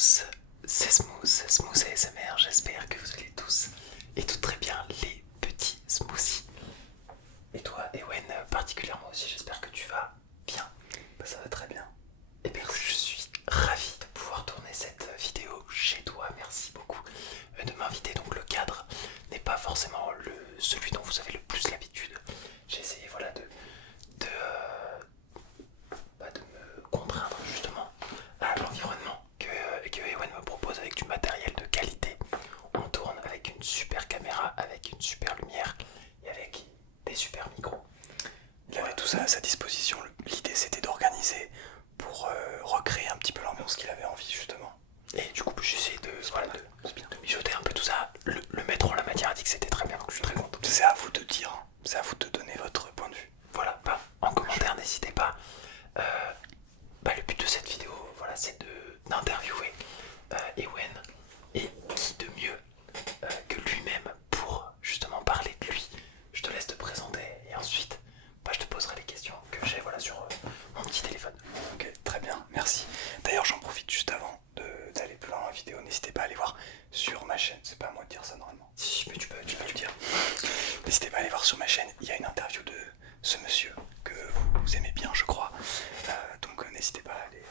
tous, c'est Smooth ASMR, j'espère que vous allez tous et toutes très bien les petits smoothies. Et toi, Ewen, particulièrement aussi, j'espère que tu vas bien. Bah ça va très bien. Et bien je suis ravi de pouvoir tourner cette vidéo chez toi, merci beaucoup de m'inviter. Donc le cadre n'est pas forcément celui dont vous avez le plus l'habitude. J'ai essayé de me contraindre justement à l'environnement que Ewen me propose avec du matériel de qualité. On tourne avec une super caméra, avec une super lumière et avec des super micros. Il avait tout ça à sa disposition. L'idée c'était d'organiser pour recréer un petit peu l'ambiance qu'il avait envie justement. Et du coup j'ai essayé de mijoter un peu tout ça. Le maître en la matière a dit que c'était très bien, donc je suis très content. C'est à vous de dire, hein. C'est à vous de donner votre point de vue. Voilà, en commentaire n'hésitez pas. Le but de cette vidéo, voilà, c'est d'interviewer Ewen. Et qui de mieux que lui-même pour justement parler de lui. Je te laisse te présenter et ensuite je te poserai les questions que j'ai sur mon petit téléphone. Ok, très bien, merci. D'ailleurs j'en profite juste avant d'aller plus loin dans la vidéo. N'hésitez pas à aller voir sur ma chaîne, c'est pas à moi de dire ça normalement. Si, mais tu peux le dire. N'hésitez pas à aller voir sur ma chaîne, il y a une interview de ce monsieur que vous aimez bien je crois. Donc n'hésitez pas à aller...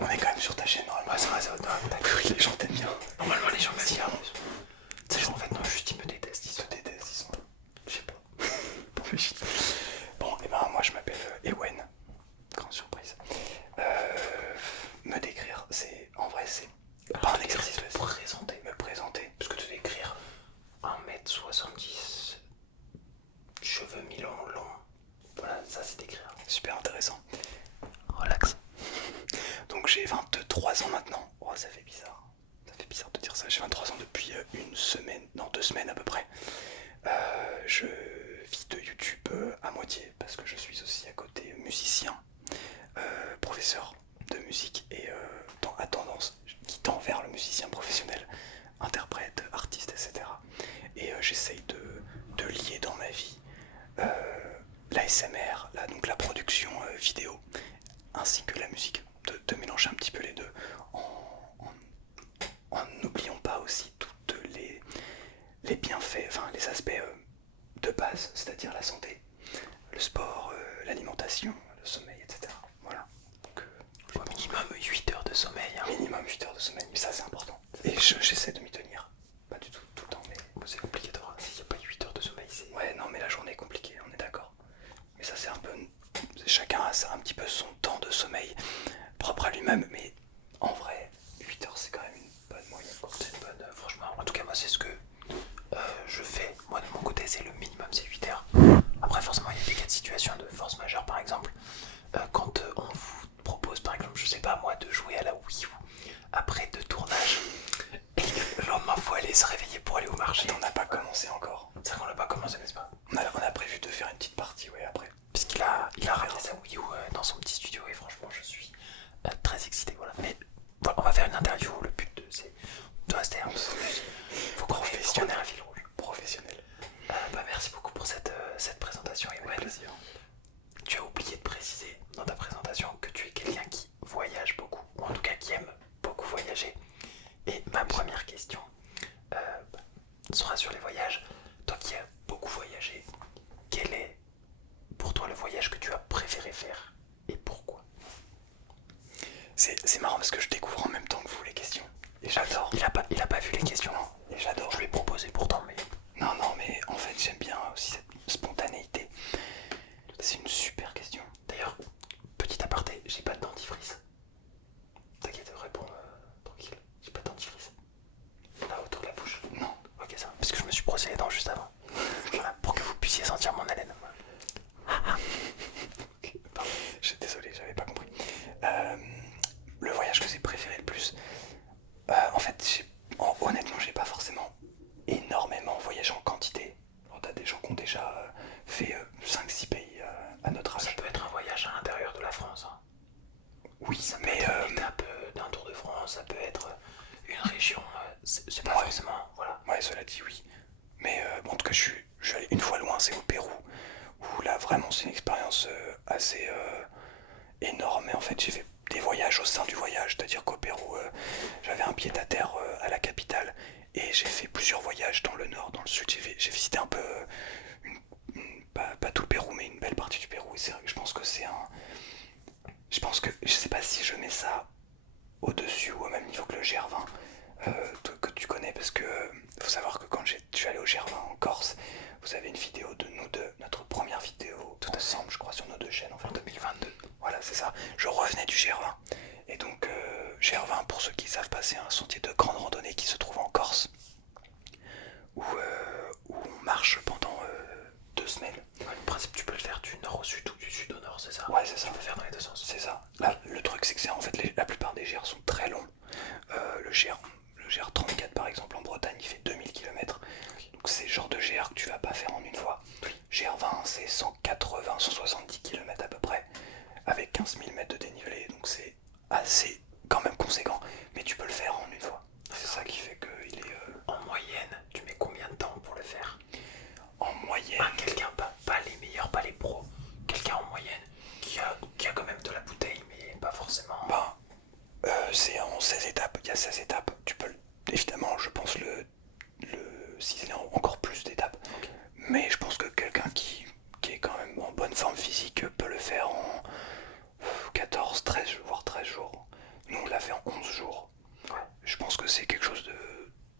On est quand même sur ta chaîne normalement. Ouais, c'est vrai, d'accord. Oui, les gens t'aiment bien. Normalement les gens me disent. C'est genre en fait non, juste ils me détestent. Ils se détestent, ils sont... Je sais pas. Bon, et ben moi je m'appelle Ewen. Grande surprise. Me décrire, c'est... En vrai c'est pas un exercice facile. Me présenter. Parce que tu devais écrire 1m70, cheveux mi-longs, longs. Voilà, ça c'est d'écrire. Super intéressant. Relax. Donc j'ai 23 ans maintenant. Oh, ça fait bizarre. Ça fait bizarre de dire ça. J'ai 23 ans depuis une semaine, non 2 semaines à peu près. Je vis de YouTube à moitié parce que je suis aussi à côté musicien, professeur de musique et à tendance qui tend vers le musicien professionnel, interprète, artiste, etc. Et j'essaye de lier dans ma vie l'ASMR, donc la production vidéo, ainsi que la musique, de mélanger un petit peu les deux en n'oubliant pas aussi toutes les bienfaits, enfin les aspects de base, c'est-à-dire la santé, le sport, l'alimentation, le sommeil, etc. Voilà. Donc, minimum 8 heures de sommeil. Hein. Minimum 8 heures de sommeil, mais ça c'est important. Et j'essaie de m'y tenir. Pas du tout, tout le temps, mais... C'est compliqué de voir. S'il n'y a pas 8 heures de sommeil, c'est... Ouais, non, mais la journée est compliquée, on est d'accord. Mais ça c'est un peu... Chacun a un petit peu son temps de sommeil propre à lui-même, mais en vrai, 8 heures c'est quand même une bonne moyenne. C'est une bonne... franchement, en tout cas moi c'est ce que je fais. Moi de mon côté c'est le minimum, c'est 8 heures. Après forcément il y a des cas de situation de force majeure par exemple. Quand on vous propose par exemple, je sais pas moi, de jouer à la Wii U après 2 tournages et le lendemain faut aller se réveiller pour aller au marché. On n'a pas commencé encore. C'est vrai qu'on l'a pas commencé, n'est-ce pas? On a prévu de faire une petite partie, ouais, après. Puisqu'il a ramené sa Wii U dans son petit studio et franchement je suis très excité, voilà. Mais voilà, on va faire une interview, le but de rester un peu plus. Faut qu'on ait un fil rouge. Professionnel. Merci beaucoup pour cette présentation, Ewen. Plaisir. Tu as oublié de préciser dans ta présentation que tu es quelqu'un qui voyage beaucoup, ou en tout cas qui aime beaucoup voyager. Et ma première question sera sur les voyages. Toi qui as beaucoup voyagé, quel est pour toi le voyage que tu as préféré faire et pourquoi? C'est marrant parce que je découvre en même temps que vous les questions. Et j'adore. Il a pas vu les questions. Non, et j'adore. Je lui ai proposé pourtant, mais... Non, mais en fait j'aime bien aussi cette spontanéité. C'est une super question. D'ailleurs, petit aparté, j'ai pas de dentifrice. T'inquiète, réponds tranquille. J'ai pas de dentifrice. Là, autour de la bouche. Non. Ok, ça va. Parce que je me suis brossé les dents juste avant. Voilà, pour que vous puissiez sentir mon haleine. Okay. Je suis désolé, j'avais pas compris. Le voyage que j'ai préféré le plus, en fait, honnêtement, j'ai pas forcément énormément voyagé en quantité. T'as des gens qui ont déjà fait 5-6 pays à notre âge. Ça peut être un voyage à l'intérieur de la France. Hein. Oui, ça peut mais être une étape d'un tour de France, ça peut être une région. C'est pas forcément. Voilà. Ouais, cela dit, oui. Mais bon, en tout cas, je suis allé une fois loin, c'est au Pérou, où là, vraiment, c'est une expérience assez énorme. Et en fait, j'ai fait des voyages au sein du voyage. voyages, c'est-à-dire qu'au Pérou, j'avais un pied-à-terre à la capitale et j'ai fait plusieurs voyages dans le nord, dans le sud. J'ai visité un peu, pas tout le Pérou, mais une belle partie du Pérou. Et je pense que c'est un. Je sais pas si je mets ça au-dessus ou au même niveau que le GR20 que tu connais, parce que faut savoir que quand je suis allé au GR20 en Corse, vous avez une vidéo de nous deux, notre première vidéo tout ensemble, je crois, sur nos deux chaînes en 2022. Voilà, c'est ça. Je revenais du GR20. Et donc, GR20, pour ceux qui savent pas, c'est un sentier de grande randonnée qui se trouve en Corse, où on marche pendant 2 semaines. Ouais, le principe, tu peux le faire du nord au sud ou du sud au nord, c'est ça? Ouais, c'est ça. Tu peux faire dans les deux sens. C'est ça. Là, le truc, c'est que en fait, la plupart des GR sont très longs. Le GR 34 par exemple en Bretagne, il fait 2000 km. Donc c'est le genre de GR que tu vas pas faire en une fois. GR 20 c'est 180, 170 km à peu près, avec 15 000 mètres de dénivelé, donc c'est assez quand même conséquent, mais tu peux le faire en une fois. C'est ça qui fait qu'il est... En moyenne, tu mets combien de temps pour le faire? En moyenne... Quelqu'un, pas les meilleurs, pas les pros, quelqu'un en moyenne qui a quand même de la bouteille, mais pas forcément... c'est en 16 étapes, il y a 16 étapes, tu peux évidemment je pense ciseler encore plus d'étapes, okay. Mais je pense que quelqu'un qui est quand même en bonne forme physique peut le faire en 14, 13, voire 13 jours. Nous on l'a fait en 11 jours. Ouais. Je pense que c'est quelque chose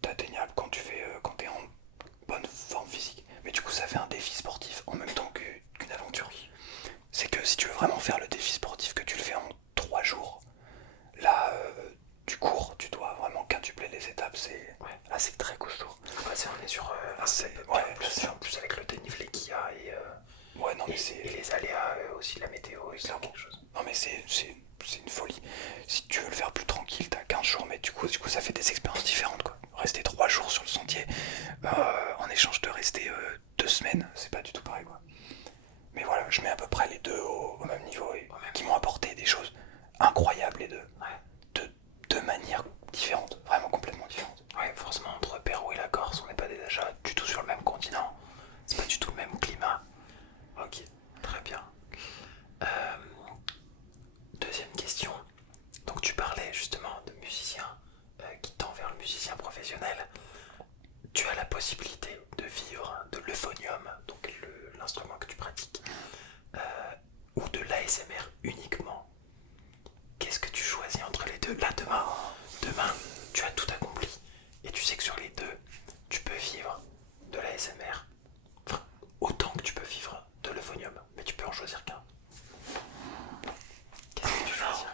d'atteignable quand t'es en bonne forme physique. Mais du coup ça fait un défi sportif en même temps qu'une aventure. C'est que si tu veux vraiment faire le défi sportif, que tu le fais en 3 jours, là, du cours, tu dois vraiment quintupler les étapes, c'est assez très costaud. On est sur en plus avec le dénivelé qu'il y a et les aléas aussi, la météo et ça, quelque chose. Non mais c'est une folie. Si tu veux le faire plus tranquille, t'as 15 jours, mais du coup ça fait des expériences différentes quoi. Rester 3 jours sur le sentier, en échange de rester 2 semaines, c'est pas du tout pareil quoi. Mais voilà, je mets à peu près les deux au même niveau et qui m'ont apporté des choses incroyables les deux. De manière différente, vraiment complètement différente. Ouais, forcément entre Pérou et la Corse, on n'est pas déjà du tout sur le même continent. C'est pas du tout le même climat. Ok, très bien. Deuxième question. Donc tu parlais justement de musicien qui tend vers le musicien professionnel. Tu as la possibilité de vivre de l'euphonium, donc l'instrument que tu pratiques, ou de l'ASMR uniquement. Qu'est-ce que tu choisis entre les deux? Là, demain, tu as tout accompli. Et tu sais que sur les deux, tu peux vivre de l'ASMR. Enfin, autant que tu peux vivre de l'euphonium. Mais tu peux en choisir qu'un. Qu'est-ce que tu choisirais?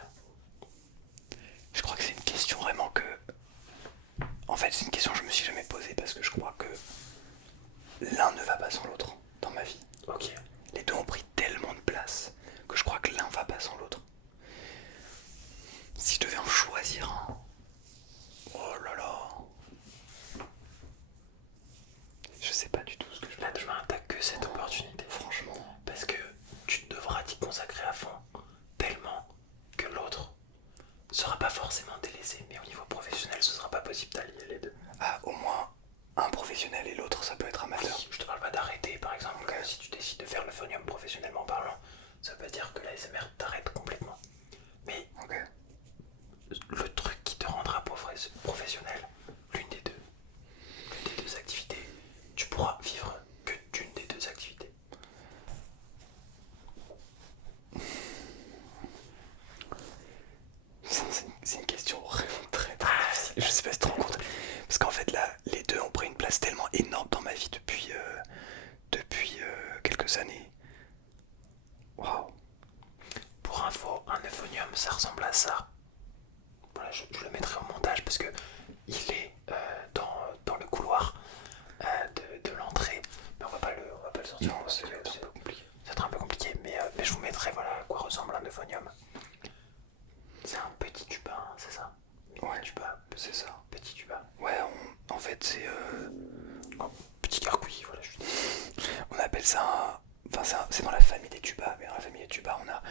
Je crois que c'est une question vraiment que... En fait, c'est une question que je me suis jamais posée parce que je crois que l'un ne va pas sans l'autre dans ma vie. Ok. Les deux ont pris tellement de place que je crois que l'un va pas sans l'autre. Si je devais en choisir un... Oh là là... Je sais pas du tout ce que je... Là demain t'as que cette opportunité. Franchement. Parce que tu devras t'y consacrer à fond. Tellement que l'autre sera pas forcément délaissé. Mais au niveau professionnel ce sera pas possible d'allier les deux. Ah, au moins un professionnel et l'autre ça peut être amateur. Oui, je te parle pas d'arrêter par exemple. Okay. Si tu décides de faire l'euphonium professionnellement parlant, ça veut pas dire que la SMR t'arrête complètement. Mais... Okay. Le truc qui te rendra professionnel, l'une des deux activités, tu pourras vivre que d'une des deux activités. C'est une question vraiment très difficile. Je sais pas si tu te rends compte. Parce qu'en fait là, les deux ont pris une place tellement énorme dans ma vie depuis quelques années. Waouh. Pour info, un euphonium ça ressemble à ça. Voilà, je le mettrai au montage parce que il est dans le couloir de l'entrée, mais on va pas le sortir. Non, c'est un peu compliqué. C'est un peu compliqué, mais je vous mettrai voilà à quoi ressemble un euphonium. C'est un petit tuba, hein, c'est ça? Ouais, tuba, c'est ça. Petit tuba. Ouais, en fait c'est... petit gargouille, voilà, je suis désolé. On appelle ça Enfin, c'est dans la famille des tubas, mais dans la famille des tubas, on a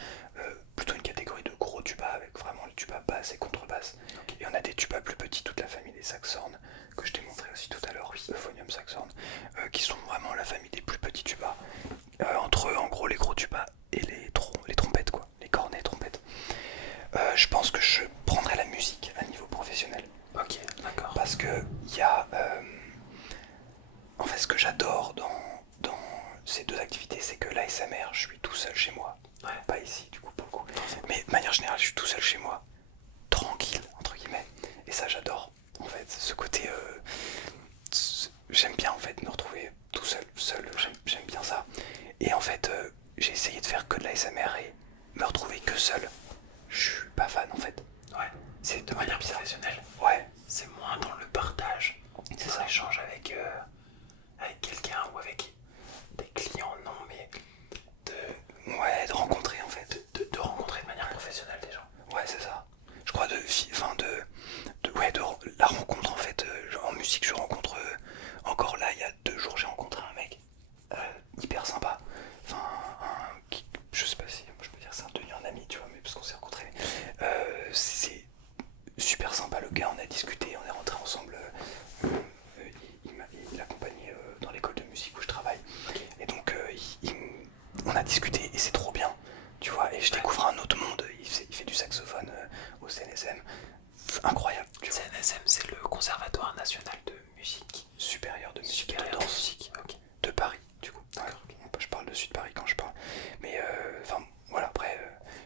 plutôt une catégorie de gros tubas avec vraiment le tuba basse et contrebasse. Okay. Et on a des tubas plus petits, toute la famille des saxhorns, que je t'ai montré aussi tout à l'heure, oui, euphonium saxhorn, qui sont vraiment la famille des plus petits tubas. Entre eux, en gros, les gros tubas et les trompettes, quoi, les cornets, trompettes. Je pense que je prendrais Et ça j'adore en fait, ce côté j'aime bien en fait me retrouver tout seul, j'aime bien ça. Et en fait j'ai essayé de faire que de l'ASMR et me retrouver que seul, je suis pas fan en fait. Ouais. C'est De manière professionnelle. Ouais. C'est moins dans le partage, C'est dans ça. l'échange avec quelqu'un ou avec des clients, non, mais Ouais, de rencontrer en fait. de rencontrer de manière professionnelle des gens. Ouais, c'est ça. Je crois de la rencontre en fait. En musique, je rencontre encore là, il y a 2 jours, j'ai rencontré un mec hyper sympa. Enfin, je sais pas si je peux dire c'est devenu un ami, tu vois, mais parce qu'on s'est rencontrés. C'est super sympa le gars, on a discuté, on est rentré ensemble. Il accompagnait dans l'école de musique où je travaille. Et donc on a discuté et c'est trop bien, tu vois. Et je découvre un autre monde. Il fait du saxophone au CNSM. Incroyable. CNSM, c'est le Conservatoire National de Musique. Supérieur de musique Supérieur de de danse musique, ok. de Paris, du coup. D'accord. Je parle de Sud Paris quand je parle. Mais enfin voilà, après,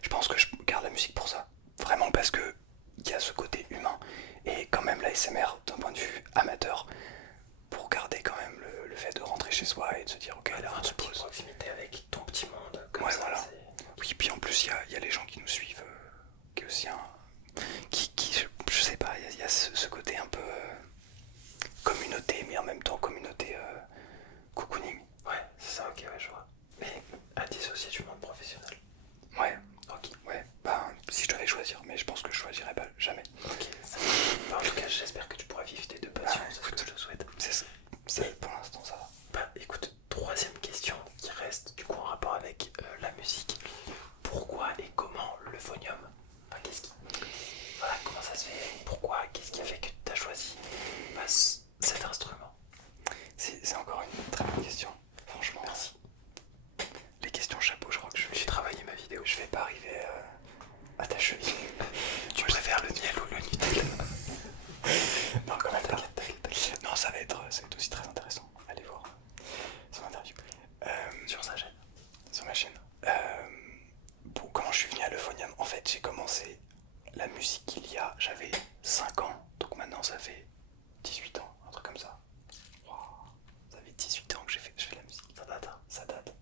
je pense que je garde la musique pour ça. Vraiment parce que il y a ce côté humain. Et quand même l'ASMR d'un point de vue amateur, pour garder quand même le fait de rentrer chez soi et de se dire ok là on se pose. Proximité avec ton petit monde, comme Ouais, ça, voilà. c'est... Oui, puis en plus il y a les gens qui nous suivent, qui est aussi un... je sais pas, il y a ce côté un peu communauté, mais en même temps communauté cocooning. Ouais, c'est ça, ok, ouais, je vois. Mais à dissocier du monde professionnel. Ouais, Ok, ouais, bah si je devais choisir, mais je pense que je choisirais pas jamais. ok. Bah, en tout cas, j'espère que tu pourras vivre tes 2 passions, c'est ce que je te souhaite. C'est ça. Ça, pour l'instant ça va. Bah écoute, 3e question qui reste du coup en rapport avec la musique. Pourquoi et comment le phonium? Enfin, voilà, comment ça se fait? Pourquoi? Qu'est-ce qui a fait que tu as choisi cet instrument? C'est encore une très bonne question. Franchement, Merci. les questions chapeau, je crois que J'ai travaillé ma vidéo. je vais pas arriver à ta cheville. Tu préfères le miel ou le Nutella? Non, quand même pas. Non, ça va être aussi très intéressant. Allez voir son interview. Sur sa chaîne. Sur ma chaîne. Comment je suis venu à l'euphonium? En fait, j'ai commencé la musique j'avais 5 ans, donc maintenant ça fait 18 ans, un truc comme ça. Wow. Ça fait 18 ans que je fais de la musique. Ça date, hein. Ça date.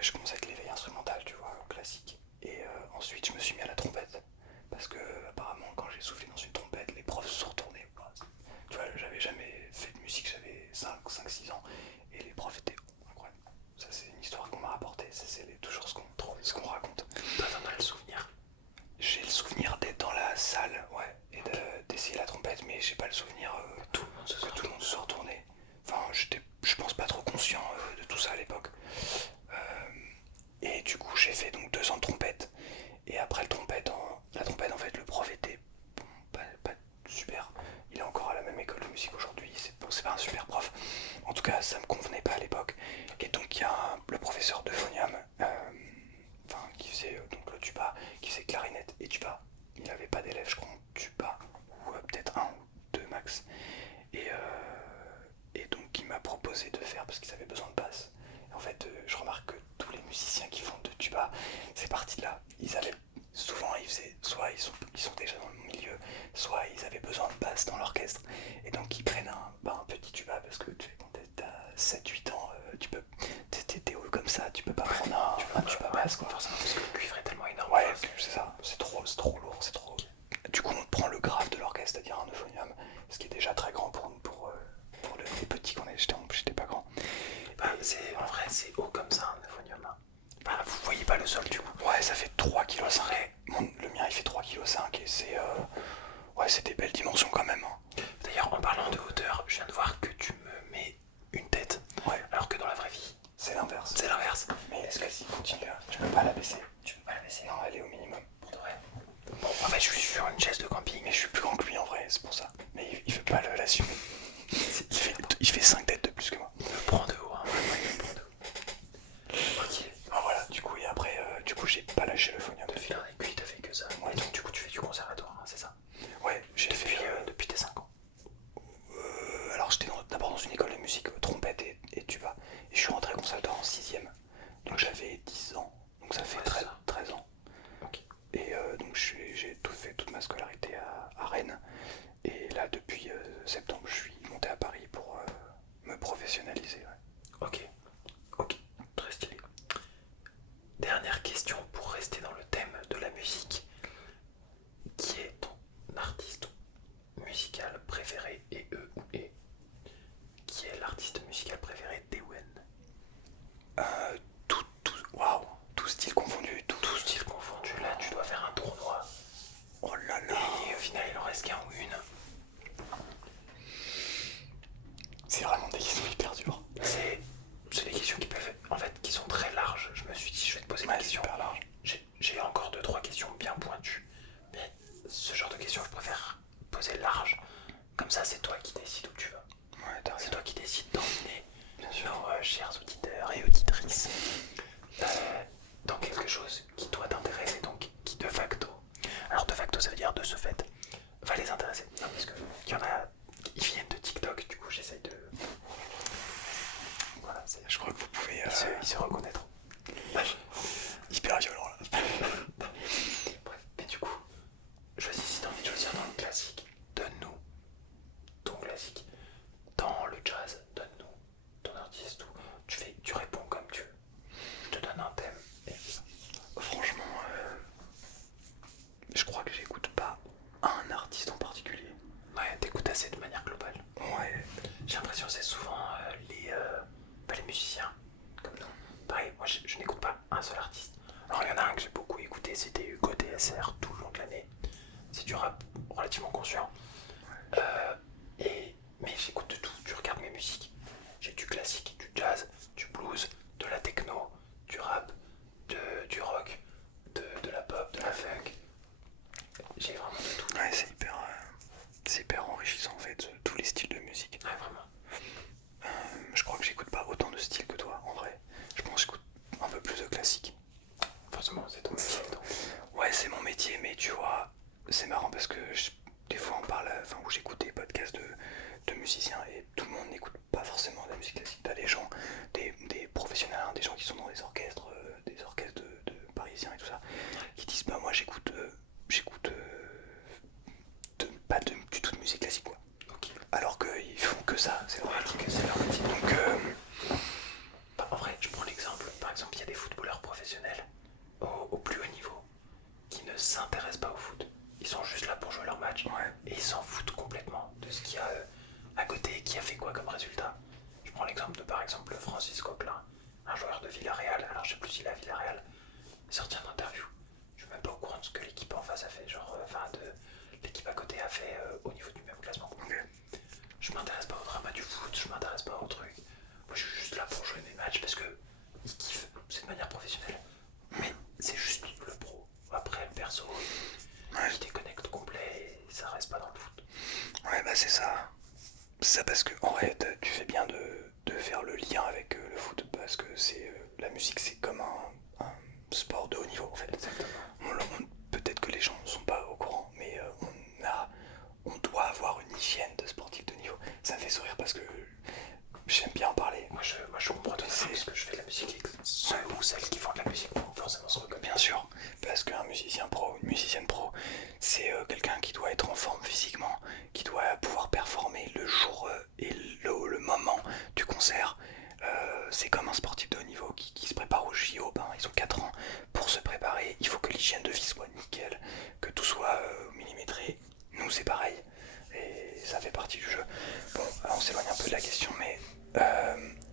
Je commençais avec l'éveil instrumental, tu vois, classique. Et ensuite, je me suis mis à la trompette. Parce que, apparemment, quand j'ai soufflé dans une trompette, les profs se sont retournés. Tu vois, j'avais jamais fait de musique, j'avais 5-6 ans. Et les profs étaient incroyables. Ça, c'est une histoire qu'on m'a rapportée. C'est toujours ce qu'on raconte. Toi, t'en as le souvenir? J'ai le souvenir d'être dans la salle, ouais, et d'essayer la trompette, mais j'ai pas le souvenir que tout le monde se soit retourné. Enfin, je pense pas trop conscient de tout ça à l'époque. Et du coup, j'ai fait donc 2 ans de trompette. Et après la trompette, en fait, le prof était bon, pas super. Il est encore à la même école de musique aujourd'hui. C'est pas un super prof. En tout cas, ça me convenait pas à l'époque. Et donc, il y a le professeur de phonium, qui faisait donc le tuba, qui faisait clarinette et tuba. Il avait pas d'élèves, je crois, en tuba, ou peut-être 1 ou 2 max. Et donc, il m'a proposé de faire parce qu'ils avaient besoin de basse. Et en fait, je remarque que tous les musiciens qui font de tuba, c'est parti de là. Souvent, soit ils sont déjà dans le milieu, soit ils avaient besoin de basse dans l'orchestre. Et donc, ils prennent un petit tuba parce que quand t'as 7-8 ans, t'es haut comme ça, tu peux pas prendre un tuba basse, quoi. Forcément, parce que le cuivre est tellement énorme. Ouais, c'est ça, c'est trop lourd, c'est trop. Du coup, on prend le grave de l'orchestre, c'est-à-dire un euphonium, ce qui est déjà très grand pour les petits qu'on est. J'étais pas grand. Bah, En vrai, c'est haut comme ça, un euphonium. Bah, vous voyez pas le sol du coup. Ouais, ça fait 3,5 kg. Le mien, il fait 3,5 kg et c'est des belles dimensions quand même. Hein. D'ailleurs, en parlant de hauteur, je viens de voir que tu me mets une tête, ouais. Alors que dans la vraie vie, c'est l'inverse. C'est l'inverse. Mais est-ce que si continue là, je peux pas la baisser? Tu peux pas la baisser? Non, elle est au minimum. Pour de vrai. Bon, en fait, je suis sur une chaise de camping. Mais je suis plus grand que lui en vrai, c'est pour ça. Mais il veut pas l'assumer. Il fait 5 têtes de plus que moi. Il me prend de haut, hein. Il me prend de haut. Ok. Bon, voilà, du coup, et après, j'ai pas lâché le phonium. Depuis un écu, t'as fait que ça. Ouais. Et donc, du coup, tu fais du conservatoire, hein, c'est ça? Ouais, j'ai fait. Depuis tes 5 ans. Alors, j'étais dans septembre, je suis monté à Paris pour me professionnaliser. Ouais. Ok, très stylé. Dernière question pour rester dans le thème de la musique. Qui est ton artiste musical préféré et qui est l'artiste musical préféré d'Ewen? Waouh, tout style confondu, Tout style confondu, là tu dois faire un tournoi. Oh là là. Et au final il en reste qu'un ou une. C'est vraiment des questions hyper dures. C'est des questions qui peuvent être, en fait, qui sont très larges. Je me suis dit, je vais te poser des questions. Super large. J'ai encore 2-3 questions bien pointues. Mais ce genre de questions, je préfère poser large. Comme ça, c'est toi qui décides où tu vas. Ouais, C'est toi qui décides d'emmener Bien sûr. nos chers auditeurs et auditrices dans quelque chose qui doit t'intéresser, donc qui de facto. Alors de facto, ça veut dire de ce fait, va les intéresser. Non, parce qu'il y en a, ils viennent de TikTok, du coup j'essaye de. Voilà, Je crois que vous pouvez. ils se reconnaîtront. Hyper violent là. Bref, mais du coup, choisis si t'as envie de choisir dans le classique. Donne-nous ton classique. Dans le jazz, donne-nous ton artiste ou tu réponds comme tu veux. Je te donne un thème et Franchement, je crois que j'écoute pas un artiste en particulier. ouais, t'écoutes assez de manière globale. Ouais. J'ai l'impression que c'est souvent les musiciens comme nous. Pareil, moi je n'écoute pas un seul artiste. Alors il y en a un que j'ai beaucoup écouté, c'était Hugo DSR tout le long de l'année. C'est du rap relativement conscient. Mais j'écoute de tout, tu regardes mes musiques. J'ai du classique, du jazz, du blues, de la techno, du rap, du rock, de la pop, de la funk. J'ai vraiment de tout. Ouais, c'est hyper enrichissant en fait, tous les styles de musique. Ouais, vraiment. Je crois que j'écoute pas autant de styles que toi en vrai. Je pense que j'écoute un peu plus de classique. Forcément, c'est ton métier. Ouais, c'est mon métier, mais tu vois, c'est marrant parce que des fois on parle, enfin, où j'écoute des podcasts de musiciens et tout le monde n'écoute pas forcément de la musique classique. T'as des gens, des professionnels, hein, des gens qui sont dans des orchestres de parisiens et tout ça, qui disent bah moi j'écoute pas du tout de musique classique quoi. Ok. Alors qu'ils font que ça, c'est leur métier. Que c'est leur métier. Donc Bah, en vrai, je prends l'exemple. Par exemple, il y a des footballeurs professionnels au plus haut niveau qui ne s'intéressent pas au foot. Ils sont juste là pour jouer leur match ouais. et ils s'en foutent complètement de ce qu'il y a à côté, qui a fait quoi comme résultat. Je prends l'exemple de par exemple Francis Coquelin, un joueur de Villarreal. Alors je sais plus s'il est à Villarreal. Il est sorti en interview. Je suis même pas au courant de ce que l'équipe en face a fait, l'équipe à côté a fait au niveau du même classement. Okay. Je m'intéresse pas au drama du foot, je m'intéresse pas au truc. Moi je suis juste là pour jouer mes matchs parce que ils kiffent, c'est de manière professionnelle. Mais c'est juste le pro. Après le perso, il déconnecte complet et ça reste pas dans le foot. Ouais bah c'est ça. C'est ça parce que en vrai tu fais bien de faire le lien avec le foot parce que c'est la musique c'est comme un sport de haut niveau en fait. Exactement. Peut-être que les gens ne sont pas au courant mais on doit avoir une hygiène de sportif de niveau. Ça me fait sourire parce que j'aime bien en parler. Moi je comprends tout ça parce que je fais de la musique et ceux ou celles qui font de la musique vont forcément se reconnaître. Bien sûr, parce qu'un musicien pro, une musicienne pro, c'est quelqu'un qui doit être en forme physiquement, qui doit pouvoir performer le jour et le moment du concert. C'est comme un sportif de haut niveau qui se prépare au JO, ben, ils ont 4 ans pour se préparer. Il faut que l'hygiène de vie soit nickel, que tout soit millimétré. Nous c'est pareil, et ça fait partie du jeu. Bon, on s'éloigne un peu de la question, mais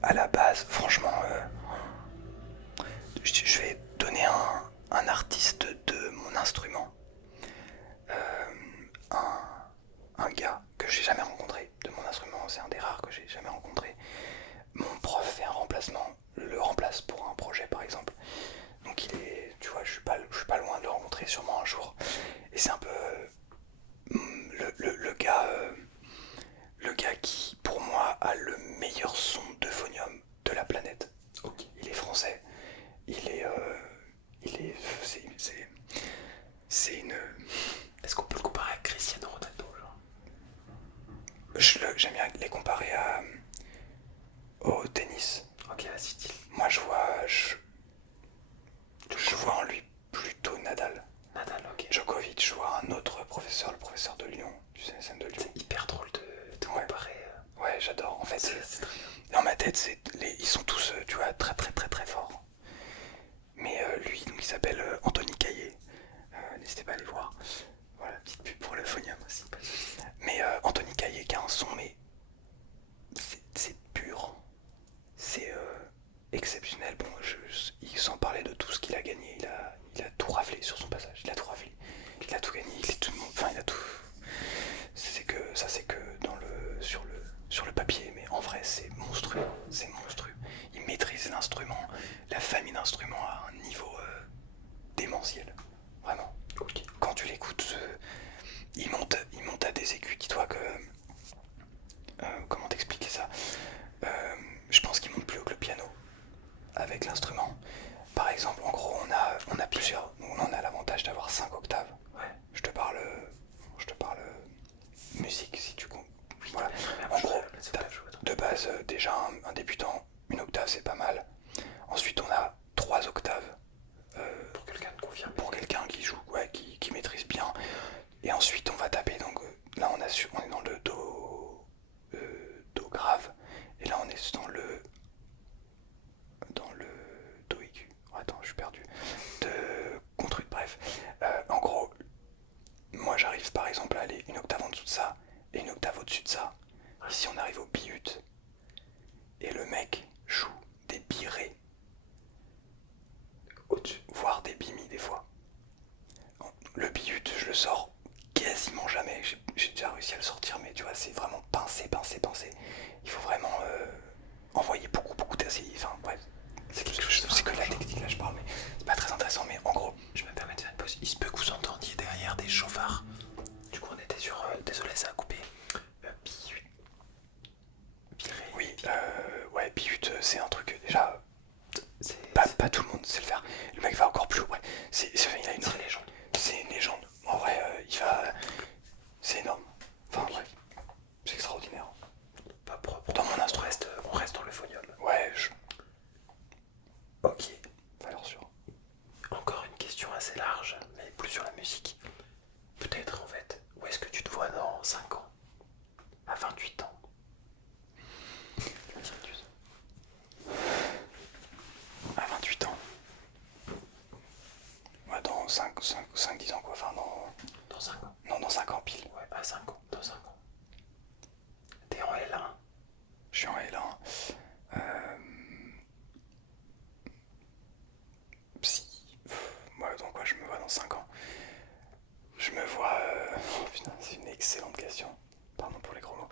à la base, franchement, je vais donner un artiste de mon instrument, un gars que j'ai jamais rencontré de mon instrument, c'est un des rares que j'ai jamais rencontré. Mon prof fait un remplacement, le remplace pour un projet par exemple. Donc il est, tu vois, je suis pas loin de le rencontrer sûrement un jour. Et c'est un peu le gars qui pour moi a le meilleur son de phonium de la planète. Ok. Il est français. C'est une. Est-ce qu'on peut le comparer à Cristiano Ronaldo genre? J'aime bien les comparer au tennis. Ok, la style. Moi je vois en lui plutôt Nadal. Nadal, ok. Djokovic, je vois un autre professeur, le professeur de Lyon, du CNSM de Lyon. C'est hyper drôle de tête, ils sont tous, tu vois, très très très très forts. Mais lui, donc il s'appelle Anthony Caillé. N'hésitez pas à aller voir. Voilà, petite pub pour le phonium aussi. Mais Anthony Caillé qui a un son, mais c'est pur. C'est exceptionnel. Bon, il s'en parlait de tout ce qu'il a gagné. Il a tout raflé sur son passage. Il a tout raflé. Il a tout gagné. Il est tout, enfin, il a tout. C'est que sur le papier, mais en vrai, c'est monstrueux. C'est monstrueux. Il maîtrise l'instrument, la famille d'instruments à un niveau démentiel. Vraiment. Okay. Quand tu l'écoutes, il monte à des aigus. Dis-toi que comment t'expliquer ça, je pense qu'il monte plus haut que le piano avec l'instrument. Par exemple, en gros, on a plusieurs. On a l'avantage d'avoir 5 octaves. Ouais. Je te parle musique si tu comptes. Oui, voilà. En gros, de base, déjà un débutant, une octave c'est pas mal. Ensuite, on a 3 octaves. Pour quelqu'un de confirmé. Pour quelqu'un qui joue, ouais, qui maîtrise bien. Et ensuite, on va taper. Donc là, on est dans le do grave. Et là, on est dans le do aigu. Oh, attends, je suis perdu. Contre une, bref. En gros, moi, j'arrive par exemple à aller une octave en dessous de ça et une octave au-dessus de ça. Ici, on arrive au bi-ut. Et le mec joue des bi-ré. Voire des bimi des fois. Le bi-ut, je le sors quasiment jamais. J'ai déjà réussi à le sortir, mais tu vois, c'est vraiment pincé. Il faut vraiment envoyer beaucoup d'acier. Enfin, bref, c'est quelque chose. C'est que la technique, là, je parle, mais c'est pas très intéressant. Mais en gros, je me permets de faire une pause. Il se peut que vous entendiez derrière des chauffards. Du coup, on était sur. Désolé, ça a coupé. Bi-ut. Oui, ouais, bi-ut, c'est un truc déjà. Pas tout le monde sait le faire. Le mec va encore plus loin. Il a une légende. C'est une légende. En vrai, il va. C'est énorme. Enfin, bref. C'est extraordinaire. Pas propre. Dans mon instrument. On reste dans le phonium. Ouais, Ok. Alors sûr. Encore une question assez large, mais plus sur la musique. Peut-être en fait. Où est-ce que tu te vois dans 5 ans? À 28 ans? À 28 ans. Ouais, dans 5-10 ans quoi. Enfin, dans 5 ans. Non, dans 5 ans pile. Ouais, à 5 ans. Dans 5 ans. T'es en L1? Je suis en L1. Ouais, donc quoi, je me vois dans 5 ans. Je me vois. Oh putain, c'est une excellente question. Pardon pour les gros mots.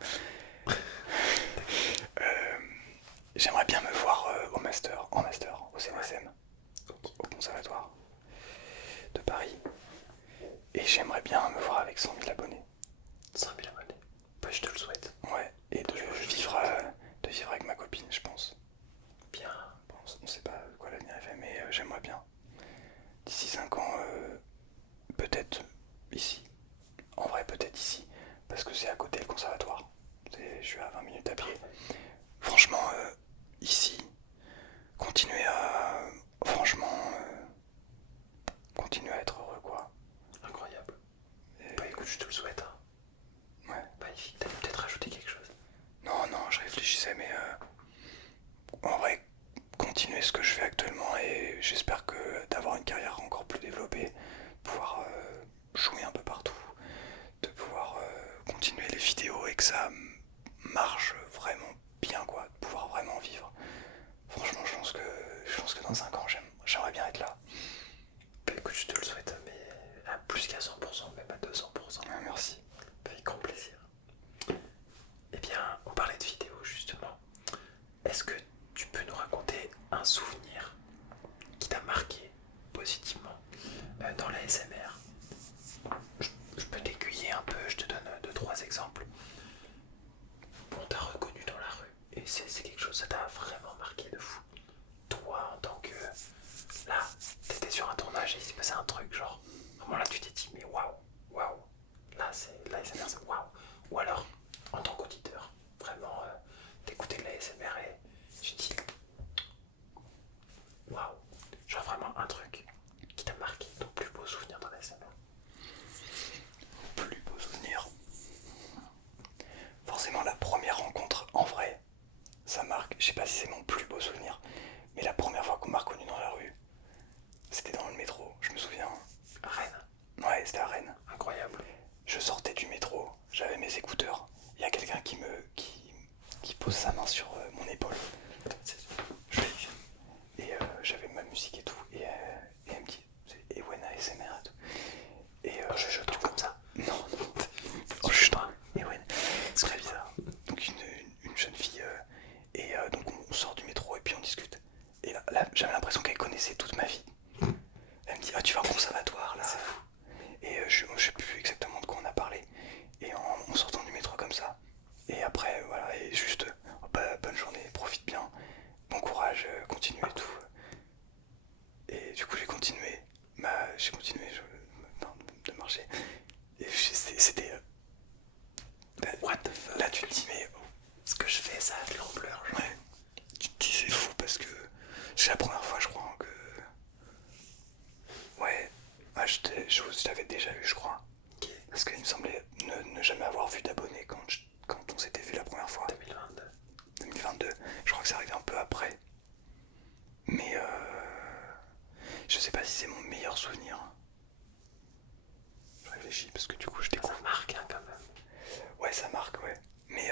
J'aimerais bien me voir en master, au CNSM, au conservatoire de Paris. Et j'aimerais bien me voir avec 100 000 abonnés. 100 000 abonnés. Bah, je te le souhaite. Ouais, et de vivre avec ma copine, je pense. Bien. Bon, on sait pas quoi l'avenir est fait, mais j'aimerais bien. D'ici 5 ans, peut-être ici. En vrai, peut-être ici. Parce que c'est à côté le conservatoire. Je suis à 20 minutes à pied. Franchement, ici, continuer à. Franchement, continuer à être heureux, quoi. Incroyable. Bah écoute, je te le souhaite. Hein. Ouais. Magnifique. T'allais peut-être rajouter quelque chose? Non, je réfléchissais, mais en vrai, continuer ce que je fais actuellement et j'espère que d'avoir une carrière encore plus développée, de pouvoir jouer un peu partout, de pouvoir continuer les vidéos et que ça marche vraiment bien, quoi, de pouvoir vraiment vivre. Franchement, je pense que dans 5 ans, j'aimerais bien être là. Bah écoute, je te le souhaite, mais à plus qu'à 100%, même à 200%. Ah, merci. Avec grand plaisir. Eh bien, on parlait de vidéo justement. Est-ce que tu peux nous raconter un souvenir qui t'a marqué positivement dans la SMR? Je peux t'aiguiller un peu, je te donne 2-3 exemples. On t'a C'était... What the fuck? Là tu te dis mais... Ce que je fais, ça a de l'ampleur. Ouais. Tu te dis c'est fou parce que c'est la première fois je crois que... Ouais, je l'avais déjà eu je crois. Ok. Parce qu'il me semblait ne jamais avoir vu d'abonnés quand on s'était vu la première fois. 2022. 2022, je crois que c'est arrivé un peu après. Mais je sais pas si c'est mon meilleur souvenir. Je réfléchis parce que du coup je découvre. Ça marque hein, quand même. Ouais, ça marque, ouais. Mais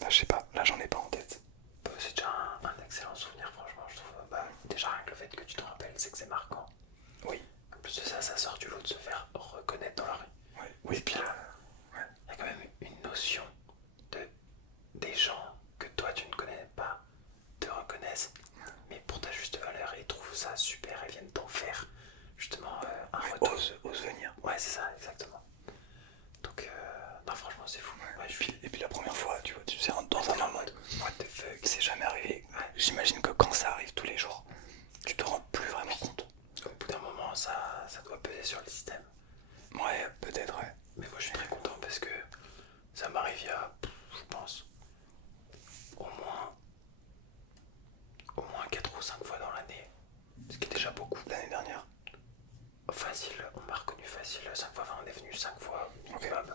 bah, je sais pas, là j'en ai pas en tête. C'est déjà un excellent souvenir, franchement, je trouve. Bah, déjà, rien que le fait que tu te rappelles, c'est que c'est marquant. Oui. En plus de ça, ça sort du lot de se faire reconnaître dans la rue. Ouais. Oui, puis là, Il y a quand même une notion des gens que toi tu ne connais pas te reconnaissent, mais pour ta juste valeur, et trouvent ça super et viennent t'en faire justement un retour. ose venir. Ouais, c'est ça, exactement. Donc, non, franchement, c'est fou. Ouais, Et puis la première fois, tu vois, tu sais, dans un moment, what the fuck. c'est jamais arrivé. J'imagine que quand ça arrive tous les jours, tu te rends plus vraiment compte. Au bout d'un moment, ça doit peser sur le système. Ouais, peut-être, ouais. Mais moi, je suis très content parce que ça m'arrive il y a, je pense, au moins 4 ou 5 fois dans l'année. Ce qui est déjà beaucoup. L'année dernière. Facile, on m'a reconnu facile 5 fois, enfin on est venu 5 fois minimum.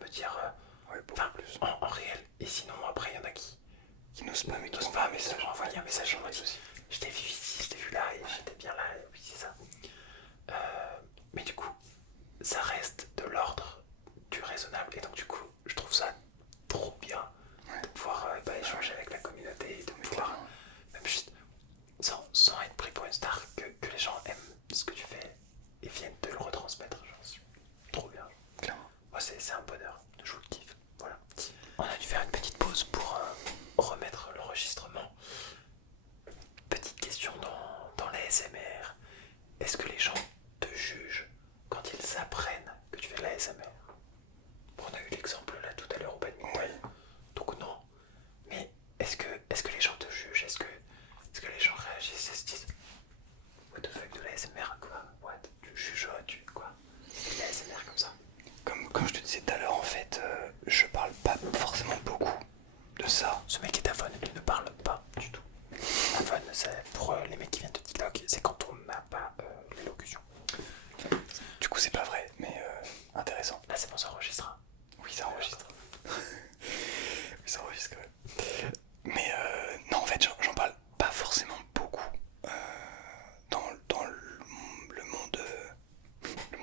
Me dire Ouais, beaucoup plus. en réel. Et sinon après il y en a Qui n'osent pas, mais qui n'osent n'ont pas, pas un mais message. qui m'ont envoyé un message en mode aussi. je t'ai vu ici, je t'ai vu là et j'étais bien là, et oui c'est ça. Mais du coup ça reste de l'ordre du raisonnable et donc du coup je trouve ça trop bien de pouvoir échanger avec la communauté et de pouvoir même juste sans être pris pour une star, que les gens aiment ce que tu fais et viennent te le retransmettre. Genre, c'est trop bien. Clairement. Moi, c'est un bonheur. Je vous le kiffe. Voilà. On a dû faire une petite pause pour remettre l'enregistrement. Petite question dans la SMR. Est-ce que les gens te jugent quand ils apprennent que tu fais de la SMR? Bon, on a eu l'exemple là tout à l'heure au badminton. Ouais. Donc non. Mais est-ce que les gens te jugent? Est-ce que les gens réagissent et se disent what the fuck de la SMR quoi? What? Tu juges tu quoi? C'est de la SMR comme ça? Comme je te disais tout à l'heure, en fait, je parle pas forcément beaucoup de ça. Ce mec est aphone, il ne parle pas du tout. Aphone, c'est pour les mecs qui viennent de TikTok, c'est quand on n'a pas l'élocution. Du coup, c'est pas vrai, mais intéressant. Là c'est bon, ça enregistre. Oui, ça enregistre. Oui, ça enregistre quand même. Mais non, en fait, j'en parle pas forcément beaucoup dans le monde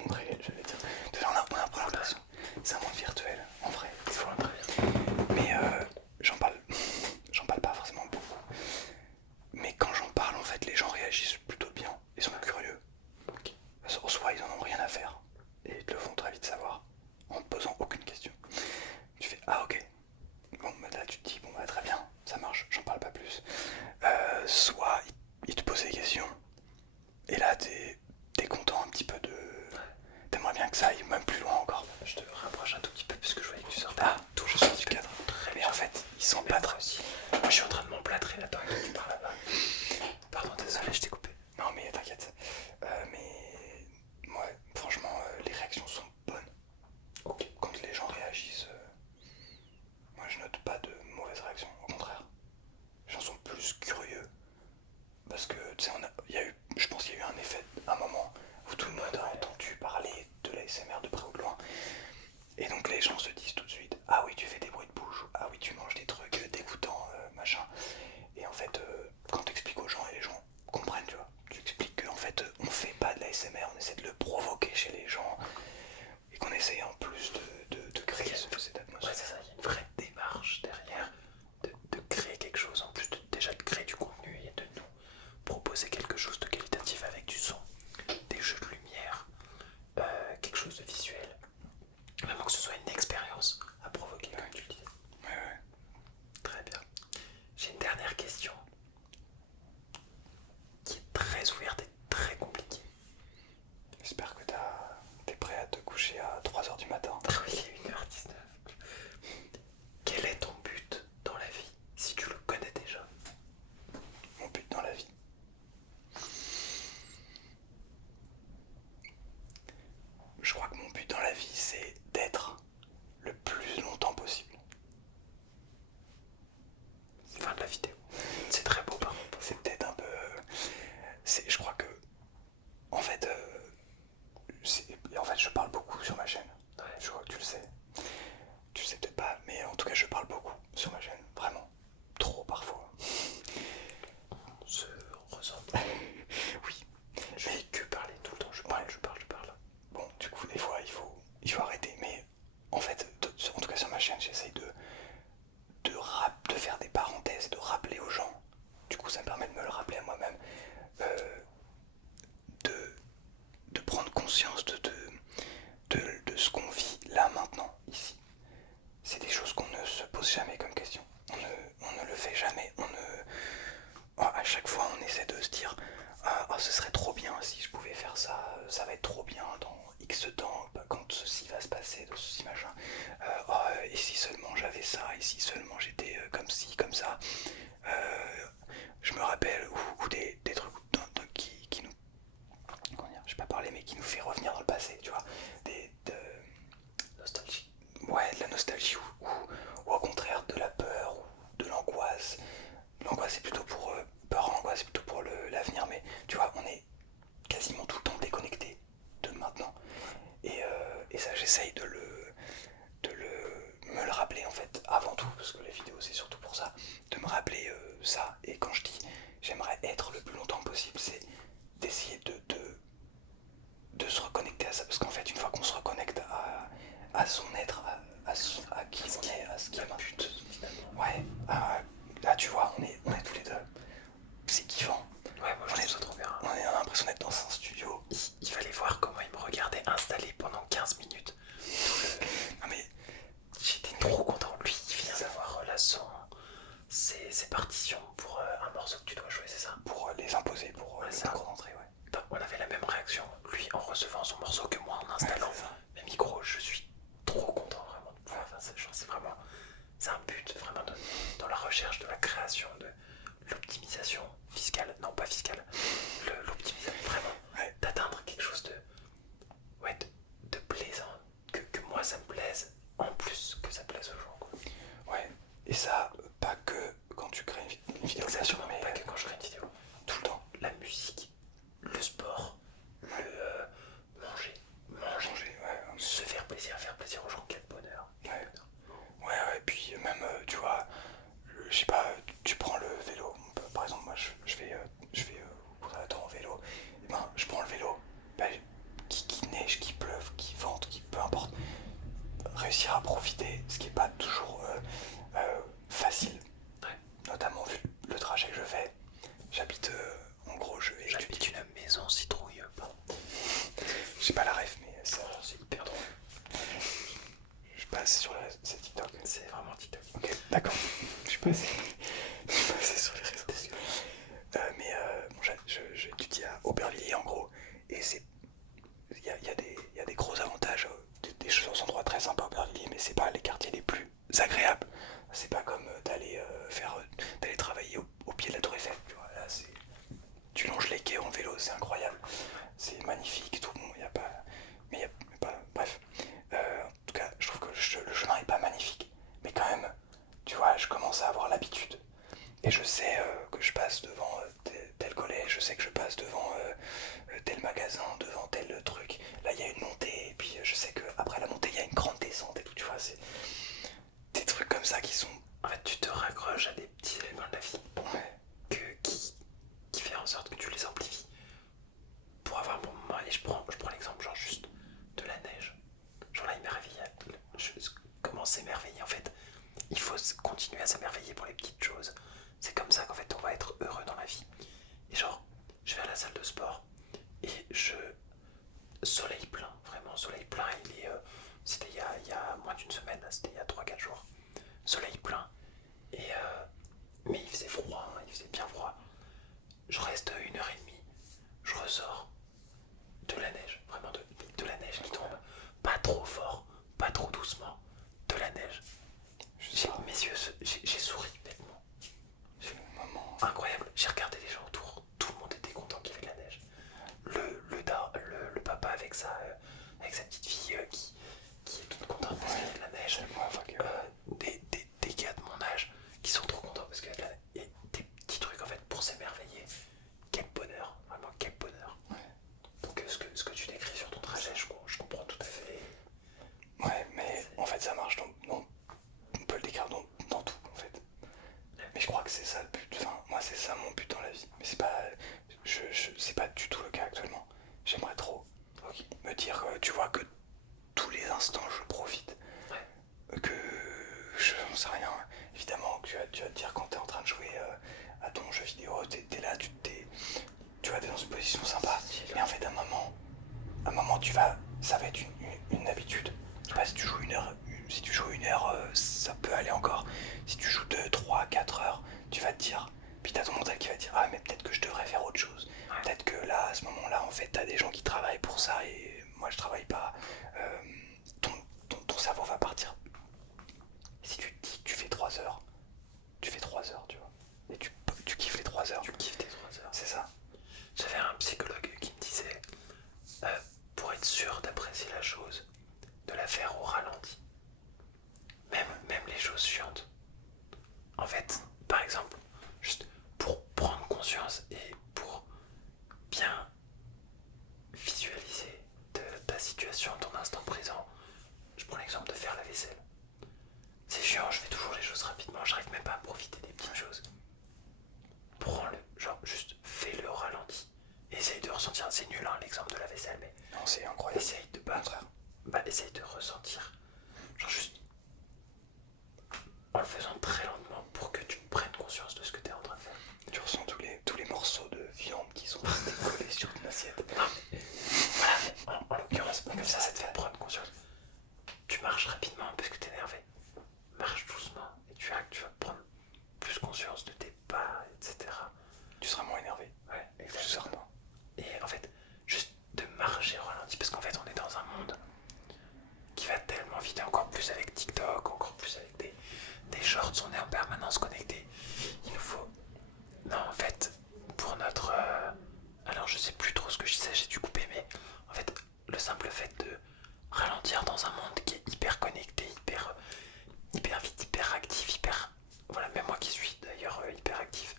réel, je vais dire. On a l'impression. C'est un monde virtuel, en vrai. Il faut l'imprimer. Mais j'en parle pas forcément beaucoup. Mais quand j'en parle, en fait, les gens réagissent plutôt bien. Ils sont curieux. Ok. En soi, ils en ont rien à faire. Et ils te le font très vite savoir. En te posant aucune question. Tu fais ah ok. Bon bah là tu te dis bon bah très bien, ça marche, j'en parle pas plus. Soit ils te posent des questions. Et là t'es content un petit peu de. T'aimerais bien que ça aille même plus loin encore. Je te rapproche un tout petit peu parce que je voyais que tu sortais. Ah, tout je sors du cadre. Très Mais bien. en fait, ils sont pas très. aussi. Moi je suis en train de m'emplâtrer là-dedans et toi, tu parles là-bas. Pardon, désolé, je t'ai coupé. Non mais t'inquiète. Mais ouais, franchement, les réactions sont bonnes. Ok. Quand les gens réagissent, moi je note pas de mauvaises réactions, au contraire. Les gens sont plus curieux. Parce que tu sais, je pense qu'il y a eu un effet, un moment où tout le monde a entendu parler de l'ASMR de près ou de loin. Et donc les gens se disent tout de suite ah oui tu fais des bruits de bouche, ah oui tu manges des trucs dégoûtants, machin. Et en fait quand t'expliques aux gens et les gens comprennent, tu vois, tu expliques qu'en fait on fait pas de l'ASMR, on essaie de le provoquer chez les gens et qu'on essaie en plus de créer cette atmosphère. Ouais c'est ça, il y a une vraie démarche derrière de créer quelque chose, en plus déjà de créer du contenu et de nous proposer quelque chose de qualitatif avec du son, des jeux de lumière, quelque chose de visuel. Vraiment que ce soit une expérience à provoquer, comme tu le dis. Ouais. Très bien. J'ai une dernière question qui est très ouverte et très compliquée. J'espère que t'es prêt à te coucher à 3h du matin. Ah oui, essaie de se dire ah, ce serait trop bien si je pouvais faire ça, ça va être trop bien dans X temps, quand ceci va se passer, dans ceci machin. Et si seulement j'avais ça, et si seulement j'étais comme ci, comme ça. Je me rappelle, ou des trucs qui nous. Comment dire, je sais pas parler, mais qui nous fait revenir dans le passé, tu vois. Nostalgie. Ouais, de la nostalgie, ou au contraire de la peur, ou de l'angoisse. L'angoisse c'est plutôt pour. Peur, l'angoisse c'est plutôt pour l'avenir, mais tu vois, on est quasiment tout le temps déconnecté de maintenant. Et ça, j'essaye me le rappeler en fait avant tout, parce que les vidéos c'est surtout pour ça, de me rappeler ça. Et quand je dis j'aimerais être le plus longtemps possible, c'est d'essayer de se reconnecter à ça, parce qu'en fait une fois qu'on se reconnecte à son être, à qui on est, à ce qui est un but, ouais, là tu vois, on est tous les deux, c'est kiffant. Ouais, moi je trouve ça trop bien. On a l'impression d'être dans un studio. Il fallait voir comment il me regardait installé pendant 15 minutes. Non mais j'étais trop content. Lui, il vient d'avoir là ses partitions pour un morceau que tu dois jouer, c'est ça? Pour les imposer, pour ouais, le ça. concours d'entrée, ouais. On avait la même réaction, lui en recevant son morceau que moi en installant mes micros. Je suis trop content vraiment de pouvoir faire ça. C'est vraiment, c'est un but vraiment dans la recherche de la création, de l'optimisation fiscale, non pas fiscale, l'optimisation vraiment, d'atteindre quelque chose de plaisant, que moi ça me plaise, en plus que ça plaise aux gens, quoi. Ouais, et ça, pas que quand tu crées une vidéo, Exactement, mais pas que quand je crée une vidéo. Tout le temps. La musique, le sport, manger, ouais, se faire plaisir aux gens, quel bonheur. Ouais, puis même, tu vois, je sais pas, tu prends le vélo, par exemple, moi je vais au en vélo, et ben je prends le vélo, qu'il neige, qu'il pleuve, qu'il vente, peu importe, réussir à profiter, ce qui est pas toujours facile, notamment vu le trajet que je fais. J'habite, en gros, j'habite une maison citrouille, pardon. J'ai pas la ref, mais ça, c'est hyper drôle. Je passe sur c'est TikTok. C'est vraiment TikTok. Ok, d'accord. Je suis passé sur les réseaux. Mais bon, j'étudie à Aubervilliers en gros, et il y a des gros avantages, des endroits très sympas à Aubervilliers, mais c'est pas les quartiers les plus agréables. C'est pas comme d'aller travailler au pied de la Tour Eiffel. Tu vois, là tu longes les quais en vélo, c'est incroyable, c'est magnifique, tout. Bon, y a pas, mais y a pas, bref. En tout cas, je trouve que le chemin est pas magnifique, mais quand même, tu vois, je commence à avoir l'habitude. Et je sais que je passe devant tel collège, je sais que je passe devant tel magasin, devant tel truc. Là, il y a une montée, et puis je sais qu'après la montée, il y a une grande descente et tout, tu vois. C'est des trucs comme ça qui sont. En fait, tu te raccroches à des petits éléments de la vie qui fait en sorte que tu les amplifies pour avoir un bon moment. Allez, je prends l'exemple, genre juste de la neige. Genre là, il m'est réveillé. Je commence à s'émerveiller en fait. Il faut continuer à s'émerveiller pour les petites choses. C'est comme ça qu'en fait on va être heureux dans la vie. Et genre, je vais à la salle de sport et soleil plein, vraiment soleil plein. C'était il y a moins d'une semaine, c'était il y a 3-4 jours. Soleil plein. Mais il faisait froid, il faisait bien froid. Je reste 1h30, je ressors, de la neige, vraiment de la neige qui tombe. Pas trop fort, pas trop doucement, de la neige. Mes yeux, j'ai souri bêtement. Incroyable, j'ai regardé les gens autour, tout le monde était content qu'il y avait de la neige. Le papa avec sa petite fille qui est toute contente parce qu'il y a de la neige. Des gars de mon âge qui sont trop contents parce qu'il y a de la neige. Et des petits trucs en fait pour s'émerveiller. Quel bonheur, vraiment quel bonheur. essaye de ressentir, genre juste en le faisant très lentement pour que tu prennes conscience de ce que tu es en train de faire. Tu ressens tous les morceaux de viande qui sont restés collés sur ton assiette. Non, mais voilà, mais en l'occurrence, comme ça te fait prendre conscience. Tu marches rapidement parce que tu es énervé. Marche doucement et tu vas prendre plus conscience de tes pas, etc. Tu seras moins énervé. Ouais, Exactement. Et en fait, juste de marcher au ralenti, parce qu'en fait, on est dans un monde qui va tellement vite, encore plus avec TikTok, encore plus avec des shorts, on est en permanence connecté. Il nous faut. Non, en fait, pour notre. Alors, je sais plus trop ce que je disais, j'ai dû couper, mais en fait, le simple fait de ralentir dans un monde qui est hyper connecté, hyper vite, hyper actif, hyper. Voilà, même moi qui suis d'ailleurs hyper actif,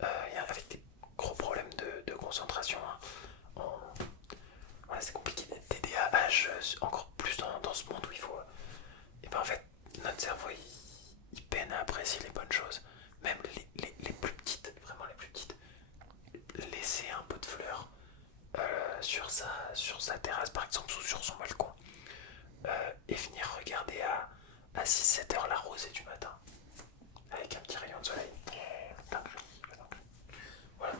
avec des gros problèmes de concentration. Hein. Voilà, c'est compliqué d'être TDAH, encore plus dans ce monde où il faut. Et ben en fait, notre cerveau il peine à apprécier les bonnes choses, même les plus petites, vraiment les plus petites. Laisser un pot de fleurs sur sa terrasse par exemple ou sur son balcon et venir regarder à 6-7 heures la rosée du matin avec un petit rayon de soleil. Voilà,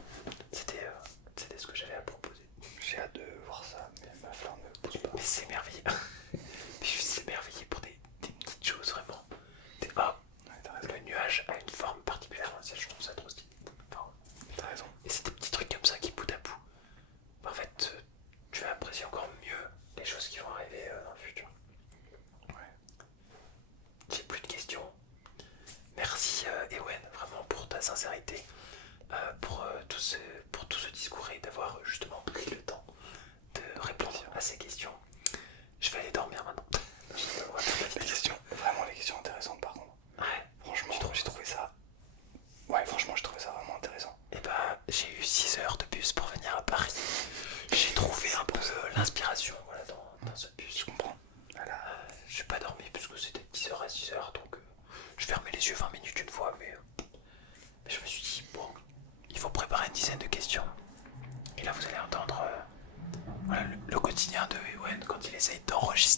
c'était ce que j'avais à proposer. J'ai hâte de voir ça, mais ma fleur ne pousse pas. Mais c'est merveilleux. Mais je suis émerveillé pour des petites choses vraiment. Le nuage a une forme particulière, je trouve ça trop stylé. Enfin, t'as raison. et c'est des petits trucs comme ça qui bout à bout. En fait, tu vas apprécier encore mieux les choses qui vont arriver dans le futur. Ouais. J'ai plus de questions. Merci Ewen, vraiment pour ta sincérité, pour tout ce discours et d'avoir justement pris le temps de répondre à ces questions. Je vais aller dormir maintenant. Les questions intéressantes par contre. Ouais. Franchement, j'ai trouvé ça. Ouais, franchement, j'ai trouvé ça vraiment intéressant. Et bah, j'ai eu 6 heures de bus pour venir à Paris. J'ai trouvé un peu l'inspiration voilà, dans ce bus. Je comprends. Voilà. J'ai pas dormi parce que c'était 10h à 6h, donc je fermais les yeux 20 minutes une fois, mais je me suis dit, bon, il faut préparer une dizaine de questions. Et là, vous allez entendre voilà, le quotidien de Ewen quand il essaye d'enregistrer